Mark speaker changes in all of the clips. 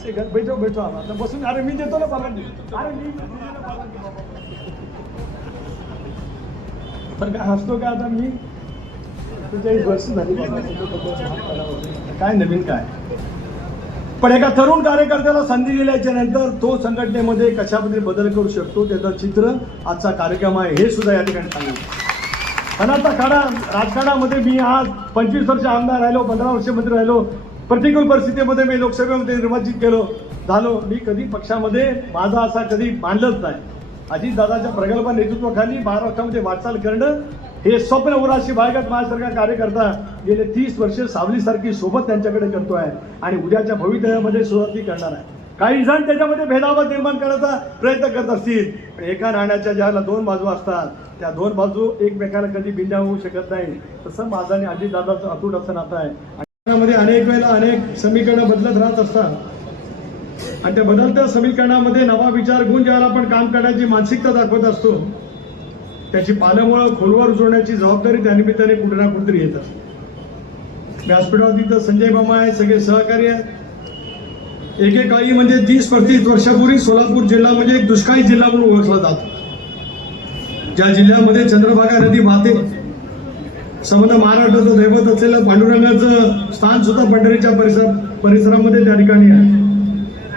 Speaker 1: ऐसे घर बैठो बैठो आम्ही. आता बसून अरे मी देतो ना परवानगी अरे मी पण काय हसतो का आता मी? तुझ्या वर्ष झाली. काय नवीन काय? पण एका तरुण कार्यकर्त्याला संधी दिल्याच्या नंतर तो संघटनेमध्ये कशामध्ये बदल करू शकतो त्याचं चित्र आजचा कार्यक्रम आहे हे सुद्धा या ठिकाणी सांगितलं पण आता काळा राजकारणामध्ये मी आज पंचवीस वर्ष आमदार राहिलो पंधरा वर्ष मंत्री राहिलो. प्रतिकूल परिस्थितीमध्ये मी लोकसभेमध्ये निर्वाचित केलो झालो. मी कधी पक्षामध्ये माझा असा कधी मानलंच नाही. अजितदादाच्या प्रगल्भ नेतृत्वाखाली महाराष्ट्रामध्ये वाटचाल करणं हे स्वप्न उराशी बाळगत माझ्यासारखा कार्यकर्ता गेले तीस वर्षे सावलीसारखी सोबत त्यांच्याकडे करतो आहे आणि उद्याच्या भवितव्यामध्ये सुरुवात ती करणार आहे. काही जण त्याच्यामध्ये भेदाभाव निर्माण करण्याचा प्रयत्न करत असतील. पण एका नाण्याच्या ज्याला दोन बाजू असतात त्या दोन बाजू एकमेकाला कधी भिन्न होऊ शकत नाही. तसं माझा आणि अजितदादाचं अतूट असं नातं आहे. त्यामध्ये अनेक वेळेला अनेक समीकरणं बदलत राहत असतात. आणि त्या बदलत्या समीकरणामध्ये नवा विचार घेऊन ज्याला आपण काम करण्याची मानसिकता दाखवत असतो त्याची पालमुळं खोलवर जोडण्याची जबाबदारी त्या निमित्ताने कुठे ना कुठेतरी येत असते. व्यासपीठावर तिथं संजय मामा आहे सगळे सहकारी आहेत. एकेकाळी म्हणजे तीस पस्तीस वर्षापूर्वी सोलापूर जिल्हा म्हणजे एक दुष्काळी जिल्हा म्हणून ओळखला जातो. ज्या जिल्ह्यामध्ये चंद्रभागा नदी वाहते. समजा महाराष्ट्राचं दैवत असलेलं पांडुरंगाचं स्थान सुद्धा पंढरीच्या परिसर परिसरामध्ये त्या ठिकाणी आहे.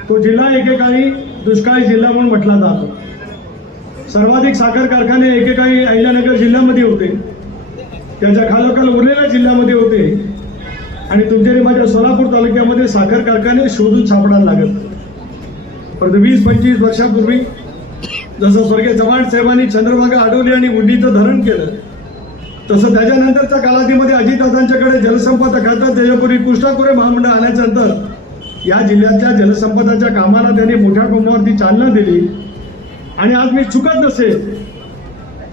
Speaker 1: तो जिल्हा एकेकाळी दुष्काळी जिल्हा म्हणून म्हटला जातो. सर्वाधिक साखर कारखाने एकेकाळी अहिल्यानगर जिल्ह्यामध्ये होते. त्याच्या खालोखाल उरलेल्या जिल्ह्यामध्ये होते. आणि तुमच्या माझ्या सोलापूर तालुक्यामध्ये साखर कारखाने शोधून सापडायला लागत. परंतु वीस पंचवीस वर्षापूर्वी जसं स्वर्गीय चव्हाण साहेबांनी चंद्रभागा अडवली आणि उंडीचं धरण केलं तसं त्याच्यानंतरच्या कालावधीमध्ये अजितदादांच्याकडे जलसंपदा खात्यात त्याच्यापूर्वी कृष्णाकुरे महामंडळ आल्याच्यानंतर या जिल्ह्यातल्या जलसंपदाच्या कामाला त्यांनी मोठ्या प्रमाणावरती चालना दिली. आणि आज मी चुकत नसेल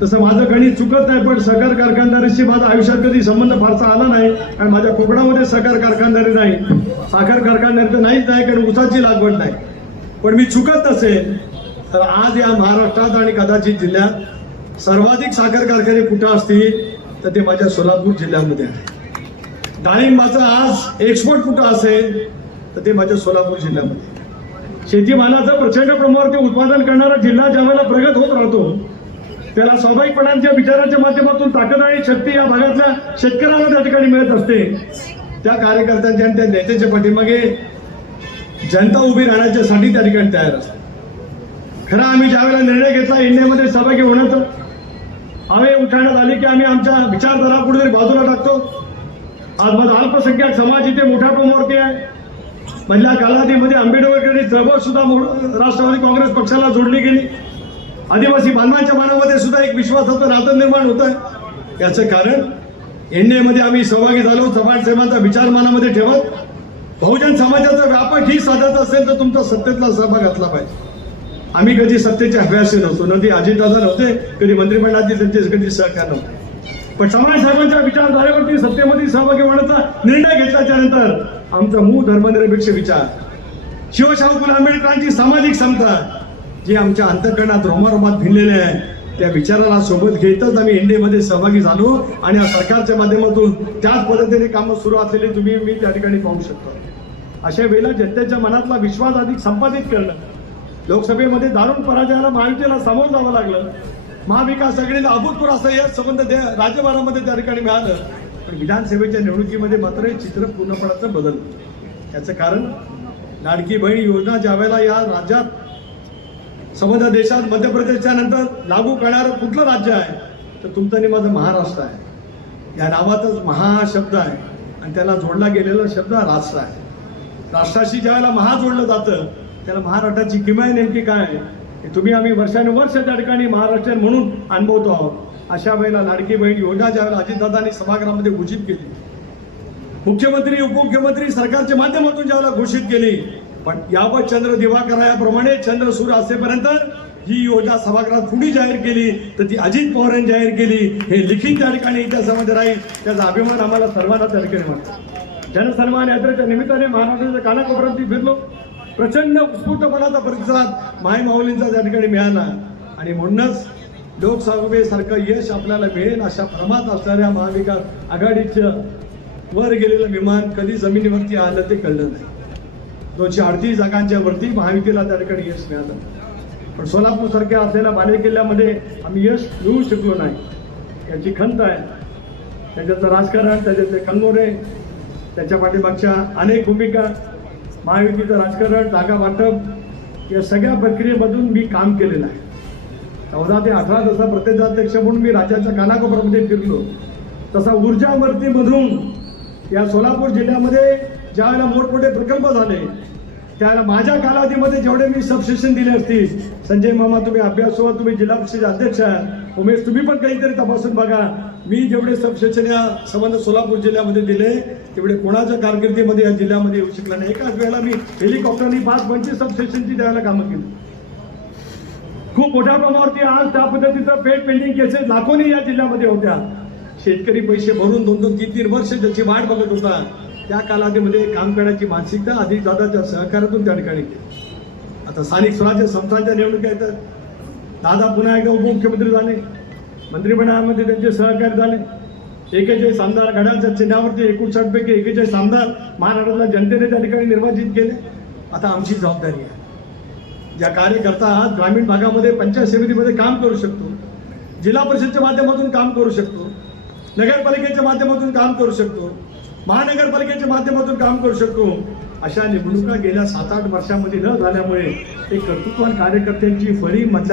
Speaker 1: तसं माझं गणित चुकत नाही पण सहकार कारखानदारीशी माझा आयुष्यात कधी संबंध फारसा आला नाही आणि माझ्या कोकणामध्ये सहकार कारखानदारी नाही. साखर कारखानदारी तर नाहीच नाही कारण उसाची लागवड नाही. पण मी चुकत नसेल तर आज या महाराष्ट्रात आणि कदाचित जिल्ह्यात सर्वाधिक साखर कारखाने कुठं असतील तर ते माझ्या सोलापूर जिल्ह्यामध्ये आहे. डाळिंबाचा आज एक्सपोर्ट कुठं असेल तर ते माझ्या सोलापूर जिल्ह्यामध्ये शेतीमालाचं प्रचंड प्रमाणावरती उत्पादन करणारा जिल्हा ज्यावेळेला प्रगत होत राहतो त्याला स्वाभाविकपणांच्या विचाराच्या माध्यमातून ताकद आणि शक्ती या भागातल्या शेतकऱ्यांना त्या ठिकाणी मिळत असते. त्या कार्यकर्त्यांच्या आणि त्या नेत्याच्या पाठीमागे जनता उभी राहण्याच्यासाठी त्या ठिकाणी तयार असते खरं आम्ही ज्यावेळेला निर्णय घेतला इंडियामध्ये सहभागी होण्याचा हवे उठाण्यात आली की आम्ही आमच्या विचारधारा कुठेतरी बाजूला टाकतो. आज माझा अल्पसंख्याक समाज इथे मोठ्या प्रमाणावरती आहे. मधल्या कालावधीमध्ये आंबेडकरांनी चळवळ सुद्धा राष्ट्रवादी काँग्रेस पक्षाला जोडली गेली. आदिवासी बांधवांच्या मनामध्ये सुद्धा एक विश्वासाचं नातं निर्माण होत. आहे याचं कारण एनडीएमध्ये आम्ही सहभागी झालो. चव्हाण साहेबांचा विचार मनामध्ये ठेवत बहुजन समाजाचा व्यापक ही साधायचा असेल तर तुमचा सत्तेतला सहभाग असला पाहिजे. आम्ही कधी सत्तेचे अभ्यासी नव्हतो नदी अजितदादा नव्हते कधी मंत्रिमंडळातील त्यांचे कधी सहकार नव्हते. पण समाज साहेबांच्या विचारधारेवरती सत्तेमध्ये सहभागी होण्याचा निर्णय घेतल्याच्या नंतर आमचा मूळ धर्मनिरपेक्ष विचार शिवशाहू फुले आंबेडकरांची सामाजिक समता जी आमच्या अंतकरणात रोमारोमात भिनलेले आहे त्या विचाराला सोबत घेतच आम्ही इंडियामध्ये सहभागी झालो आणि या सरकारच्या माध्यमातून त्याच पद्धतीने कामं सुरू असलेली तुम्ही मी त्या ठिकाणी पाहू शकतो. अशा वेळेला जनतेच्या मनातला विश्वास अधिक संपादित करणं लोकसभेमध्ये दारुण पराजयाला महायुतीला सामोरं जावं लागलं. महाविकास आघाडीला अभूतपूर असं या संबंध त्या राज्यभरामध्ये त्या ठिकाणी मिळालं. पण विधानसभेच्या निवडणुकीमध्ये मात्र हे चित्र पूर्णपणाचं बदललं. याचं कारण लाडकी बहीण योजना ज्या वेळेला या राज्यात संबंध देशात मध्य प्रदेशच्या नंतर लागू करणारं कुठलं राज्य आहे तर तुमचं आणि माझं महाराष्ट्र आहे. या नावातच महाशब्द आहे. आणि त्याला जोडला गेलेला शब्द हा राष्ट्र आहे. राष्ट्राशी ज्यावेळेला महा जोडलं जातं त्याला महाराष्ट्राची किमान नेमकी काय आहे? तुम्ही आम्ही वर्षानुवर्ष त्या ठिकाणी महाराष्ट्रीयन म्हणून अनुभवतो आहोत. अशा वेळेला लाडकी बहीण योजना ज्यावेळेला अजितदादांनी सभागृहामध्ये घोषित केली मुख्यमंत्री उपमुख्यमंत्री सरकारच्या माध्यमातून ज्यावेळेला घोषित केली पण यावत चंद्र दिवाकर याप्रमाणे चंद्र सूर्य असेपर्यंत ही योजना सभागृहात कुणी जाहीर केली? तर ती अजित पवार यांनी जाहीर केली. हे लिखित त्या ठिकाणी इतिहासामध्ये राहील. त्याचा अभिमान आम्हाला सर्वांना त्या ठिकाणी वाटतो. जनसन्मान यात्रेच्या निमित्ताने महाराष्ट्राच्या कानाकोपऱ्यात फिरलो. प्रचंड उत्स्फूर्तपणाचा प्रतिसाद माय माऊलींचा त्या ठिकाणी मिळाला. आणि म्हणूनच लोकसभेसारखं यश आपल्याला मिळेल अशा भ्रमात असणाऱ्या महाविकास आघाडीचं वर गेलेलं विमान कधी जमिनीवरती आलं ते कळलं नाही. दोनशे अडतीस जागांच्या वरती महायुतीला त्या ठिकाणी यश मिळालं. पण सोलापूरसारख्या असलेल्या असलेल्या बालेकिल्ल्यामध्ये आम्ही यश मिळवू शकलो नाही. याची खंत आहे. त्याच्यातलं राजकारण त्याच्यातले कंगोरे त्याच्या पाठीमागच्या अनेक भूमिका महायुतीचं राजकारण जागा वाटप या सगळ्या प्रक्रियेमधून मी काम केलेलं आहे. चौदा ते अठरा जसा प्रदेशाध्यक्ष म्हणून मी राज्याच्या कानाकोपऱ्यामध्ये फिरलो तसा ऊर्जावर्तीमधून या सोलापूर जिल्ह्यामध्ये ज्यावेळेला मोठमोठे प्रकल्प झाले त्याला माझ्या कालावधीमध्ये जेवढे मी सबस्टेशन दिले असतील संजय मामा तुम्ही अभ्यासो तुम्ही जिल्हा परिषद अध्यक्ष आहात उमेश तुम्ही पण काहीतरी तपासून बघा. मी जेवढे सबस्टेशन या संबंध सोलापूर जिल्ह्यामध्ये दिले तेवढे कोणाच्या कारकिर्दीमध्ये या जिल्ह्यामध्ये येऊ शकला नाही. एकाच वेळेला मी हेलिकॉप्टरनी पाच पंचवीस सबस्टेशनची द्यायला कामं केली. खूप मोठ्या प्रमाणावरती आज त्या पद्धतीचं पेड पेंडिंग केसेस लाखोनी या जिल्ह्यामध्ये होत्या. शेतकरी पैसे भरून दोन दोन तीन तीन वर्ष ज्याची वाट बघत होता त्या कालावधीमध्ये काम करण्याची मानसिकता अधिक दादाच्या सहकार्यातून त्या ठिकाणी केली आता स्थानिक स्वराज्य संस्थांच्या निवडणुका येतात. दादा पुन्हा एकदा उपमुख्यमंत्री झाले. मंत्रिमंडळामध्ये त्यांचे सहकार्य झाले. एकेचाळीस आमदार गडाच्या चिन्हावरती एकोणसाठपैकी एकेचाळीस आमदार महाराष्ट्रातल्या जनतेने त्या ठिकाणी निर्वाचित केले. आता आमची जबाबदारी आहे. ज्या कार्यकर्ता आज ग्रामीण भागामध्ये पंचायत समितीमध्ये काम करू शकतो जिल्हा परिषदच्या माध्यमातून काम करू शकतो नगरपालिकेच्या माध्यमातून काम करू शकतो महानगरपालिकेच्या माध्यमातून काम करू शकतो अशा निवडणुका गेल्या सात आठ वर्षामध्ये न झाल्यामुळे एक कर्तृत्वान कार्यकर्त्यांची फळी मधल्या